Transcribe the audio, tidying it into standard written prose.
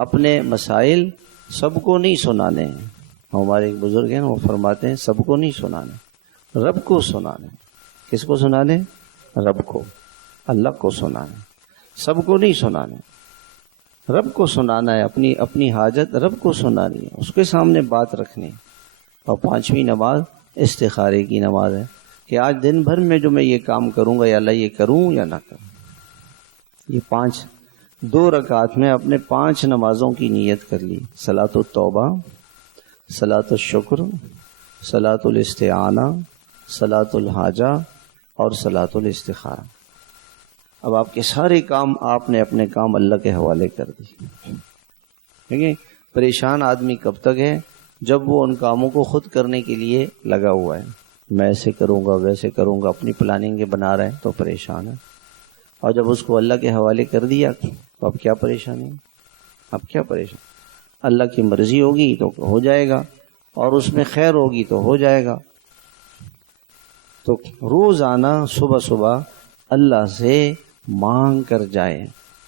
اپنے مسائل سب کو نہیں سنانے ہیں. ہمارے ایک بزرگ ہیں وہ فرماتے ہیں سب کو نہیں سنانے، رب کو سنانے. کس کو سنانے؟ رب کو، اللہ کو سنانے. سب کو نہیں سنانے، رب کو سنانا ہے. اپنی حاجت رب کو سنانی ہے، اس کے سامنے بات رکھنی ہے. اور 5ویں نماز استخارے کی نماز ہے کہ آج دن بھر میں جو میں یہ کام کروں گا یا اللہ یہ کروں یا نہ کروں. یہ 2 رکعت میں اپنے 5 نمازوں کی نیت کر لی. صلاۃ التوبہ، صلاۃ الشکر، صلاۃ الاستعانہ، صلاۃ الحاجہ اور صلاۃ الاستخارہ. اب آپ کے سارے کام آپ نے اپنے کام اللہ کے حوالے کر دی. دیکھیں پریشان آدمی کب تک ہے؟ جب وہ ان کاموں کو خود کرنے کے لیے لگا ہوا ہے. میں ایسے کروں گا ویسے کروں گا، اپنی پلاننگ بنا رہے ہیں تو پریشان ہے. اور جب اس کو اللہ کے حوالے کر دیا تو اب کیا پریشانی ہے؟ اب کیا پریشان؟ اللہ کی مرضی ہوگی تو ہو جائے گا، اور اس میں خیر ہوگی تو ہو جائے گا. تو روزانہ صبح صبح اللہ سے مانگ کر جائیں.